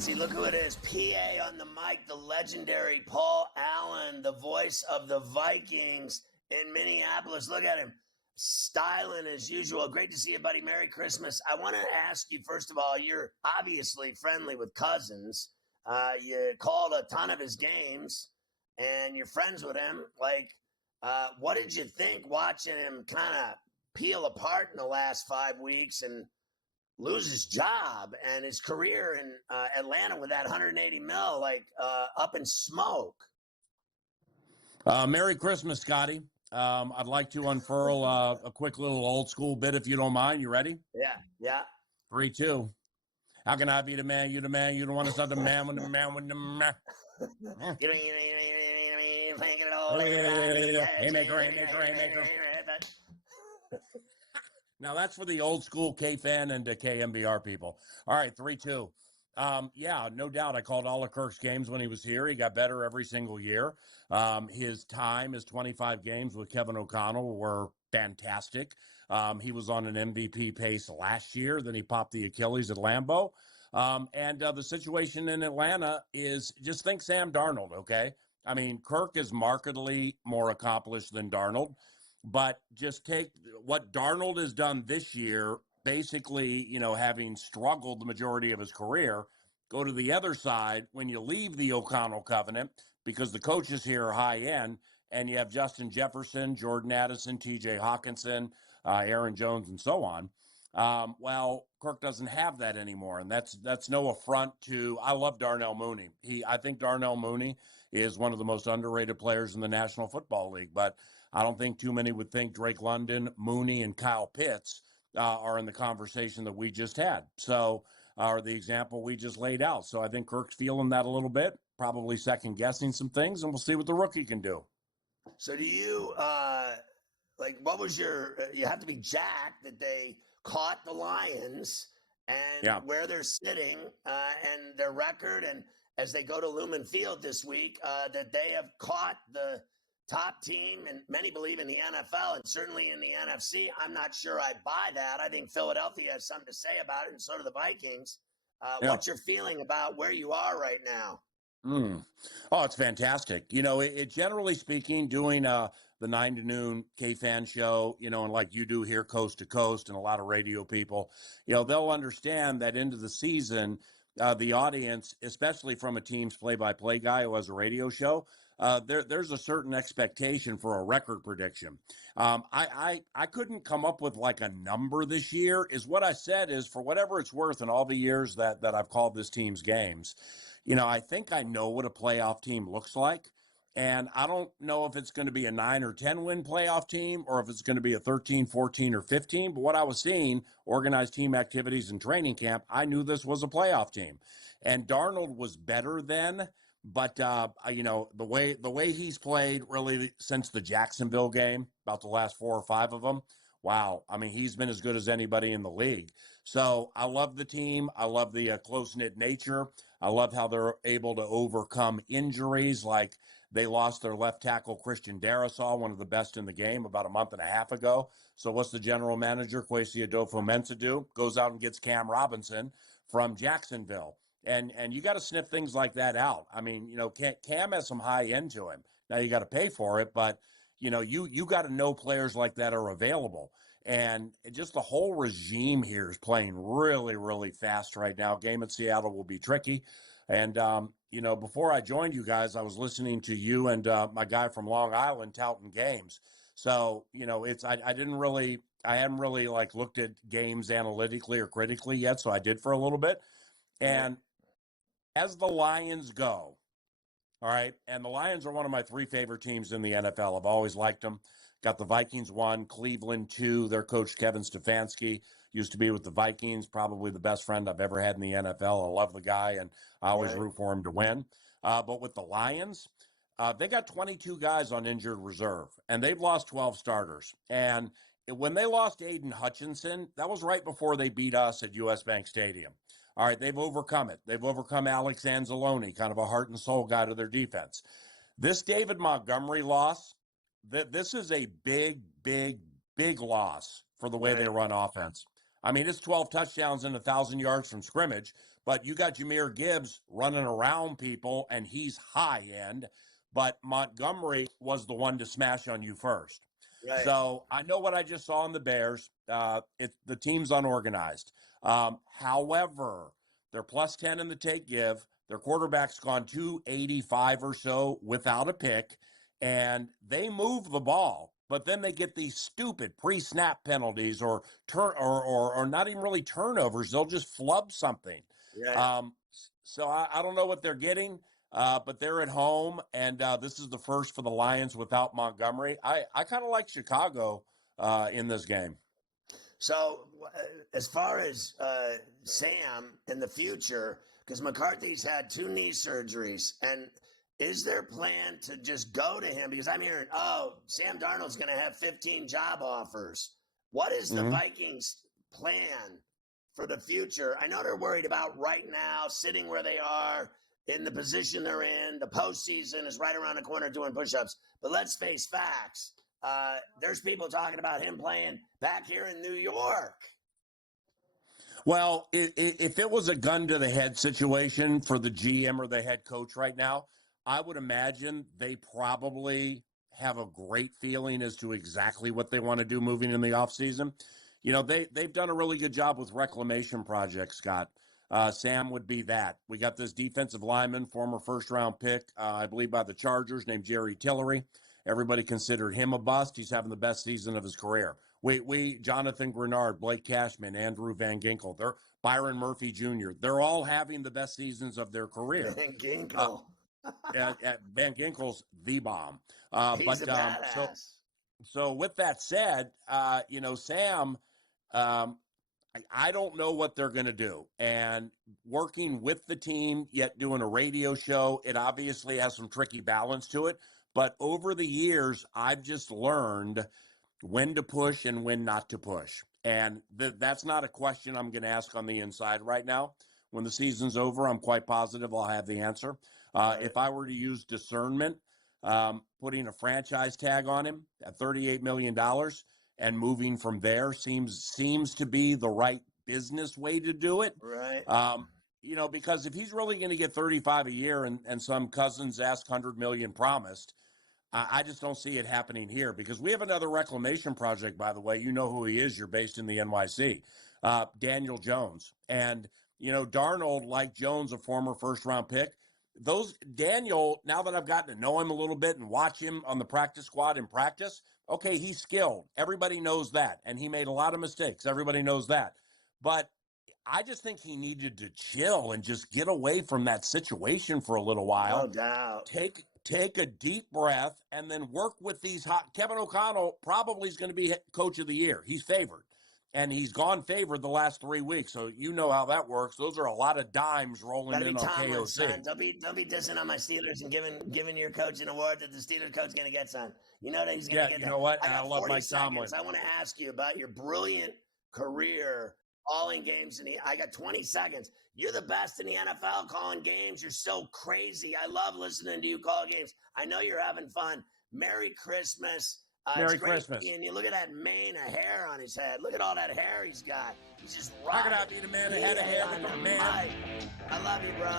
See, look who it is. PA on the mic, the legendary Paul Allen, the voice of the Vikings in Minneapolis. Look at him, styling as usual. Great to see you, buddy. Merry Christmas. I want to ask you, first of all, you're obviously friendly with Cousins. You called a ton of his games, and you're friends with him. What did you think watching him kind of peel apart in the last 5 weeks and lose his job and his career in Atlanta with that 180 mil, up in smoke? Merry Christmas, Scotty. I'd like to unfurl a quick little old school bit, if you don't mind. You ready? Yeah. 3, 2. How can I be the man? You the man. You don't want to start the man with the man with the man. Haymaker. Now that's for the old school K-fan and the KMBR people. All right, 3, 2. Yeah, no doubt. I called all of Kirk's games when he was here. He got better every single year. His 25 games with Kevin O'Connell were fantastic. He was on an MVP pace last year. Then he popped the Achilles at Lambeau. And the situation in Atlanta is, just think Sam Darnold, okay? I mean, Kirk is markedly more accomplished than Darnold. But just take what Darnold has done this year, basically, having struggled the majority of his career, go to the other side when you leave the O'Connell covenant, because the coaches here are high end, and you have Justin Jefferson, Jordan Addison, TJ Hawkinson, Aaron Jones, and so on. Well, Kirk doesn't have that anymore, and that's no affront to. I love Darnell Mooney. I think Darnell Mooney is one of the most underrated players in the National Football League, but I don't think too many would think Drake London, Mooney, and Kyle Pitts are in the conversation that we just had. So, or the example we just laid out. So I think Kirk's feeling that a little bit, probably second guessing some things, and we'll see what the rookie can do. So do you, what was you have to be jacked that they caught the Lions and where they're sitting and their record, and as they go to Lumen Field this week, that they have caught the top team, and many believe in the NFL and certainly in the NFC. I'm not sure I buy that. I think Philadelphia has something to say about it, and so do the Vikings. What's your feeling about where you are right now? Oh, it's fantastic. It generally speaking, doing the 9 to noon K-Fan show, and like you do here coast to coast and a lot of radio people, they'll understand that into the season, the audience, especially from a team's play-by-play guy who has a radio show, there's a certain expectation for a record prediction. I couldn't come up with like a number this year. Is what I said is, for whatever it's worth in all the years that I've called this team's games, I think I know what a playoff team looks like. And I don't know if it's going to be a 9 or 10 win playoff team or if it's going to be a 13, 14, or 15. But what I was seeing, organized team activities and training camp, I knew this was a playoff team. And Darnold was better then. But, the way he's played really since the Jacksonville game, about the last 4 or 5 of them, wow. I mean, he's been as good as anybody in the league. So I love the team. I love the close-knit nature. I love how they're able to overcome injuries. Like they lost their left tackle, Christian Darrisaw, one of the best in the game, about a month and a half ago. So what's the general manager, Kwesi Adofo-Mensah, do? Goes out and gets Cam Robinson from Jacksonville. And you got to sniff things like that out. I mean, Cam has some high end to him. Now you got to pay for it, but you got to know players like that are available. And just the whole regime here is playing really, really fast right now. Game at Seattle will be tricky. And, before I joined you guys, I was listening to you and my guy from Long Island touting games. So, I hadn't really looked at games analytically or critically yet. So I did for a little bit. And as the Lions go, all right, and the Lions are one of my 3 favorite teams in the NFL. I've always liked them. Got the Vikings 1, Cleveland 2. Their coach, Kevin Stefanski, used to be with the Vikings, probably the best friend I've ever had in the NFL. I love the guy, and I always root for him to win. But with the Lions, they got 22 guys on injured reserve, and they've lost 12 starters. And when they lost Aiden Hutchinson, that was right before they beat us at US Bank Stadium. All right, they've overcome it. They've overcome Alex Anzalone, kind of a heart and soul guy to their defense. This David Montgomery loss, this is a big, big, big loss for the way they run offense. I mean, it's 12 touchdowns and 1,000 yards from scrimmage, but you got Jahmyr Gibbs running around people, and he's high end. But Montgomery was the one to smash on you first. Right. So I know what I just saw in the Bears. The team's unorganized. However, they're plus 10 in the take give. Their quarterback's gone 285 or so without a pick, and they move the ball. But then they get these stupid pre-snap penalties or not even really turnovers. They'll just flub something. Yeah. So I don't know what they're getting, but they're at home, and this is the first for the Lions without Montgomery. I kind of like Chicago in this game. So as far as Sam in the future, because McCarthy's had 2 knee surgeries, and is their plan to just go to him? Because I'm hearing, Sam Darnold's going to have 15 job offers. What is the Vikings' plan for the future? I know they're worried about right now, sitting where they are, in the position they're in. The postseason is right around the corner doing push-ups. But let's face facts. There's people talking about him playing back here in New York. Well, if it was a gun to the head situation for the GM or the head coach right now, I would imagine they probably have a great feeling as to exactly what they want to do moving in the offseason. You know, they've done a really good job with reclamation projects, Scott. Sam would be that. We got this defensive lineman, former first-round pick, I believe by the Chargers, named Jerry Tillery. Everybody considered him a bust. He's having the best season of his career. Jonathan Grenard, Blake Cashman, Andrew Van Ginkel, Byron Murphy Jr., they're all having the best seasons of their career. Van Ginkel. Van Ginkel's the bomb. He's a badass. So with that said, Sam, I don't know what they're going to do. And working with the team, yet doing a radio show, it obviously has some tricky balance to it. But over the years, I've just learned when to push and when not to push. And that's not a question I'm going to ask on the inside right now. When the season's over, I'm quite positive I'll have the answer. If I were to use discernment, putting a franchise tag on him at $38 million and moving from there seems to be the right business way to do it. Right. Because if he's really going to get 35 a year and some Cousins ask 100 million promised, I just don't see it happening here, because we have another reclamation project, by the way. You know who he is. You're based in the NYC. Daniel Jones. And, Darnold, like Jones, a former first-round pick. Daniel, now that I've gotten to know him a little bit and watch him on the practice squad in practice, okay, he's skilled. Everybody knows that. And he made a lot of mistakes. Everybody knows that. But I just think he needed to chill and just get away from that situation for a little while. No doubt. Take a deep breath and then work with these Kevin O'Connell probably is going to be coach of the year. He's favored, and he's gone favored the last 3 weeks. So you know how that works. Those are a lot of dimes rolling in on KOC. Son. Don't be dissing on my Steelers and giving your coach an award that the Steelers coach is going to get, son. You know that he's going to get. You know what? I love Mike Tomlin. I want to ask you about your brilliant career calling games, and I got 20 seconds. You're the best in the NFL calling games. You're so crazy. I love listening to you call games. I know you're having fun. Merry Christmas. Merry Christmas. And you look at that mane of hair on his head. Look at all that hair he's got. He's just rocking. How could I be the man that had a hair with a man? I love you, bro.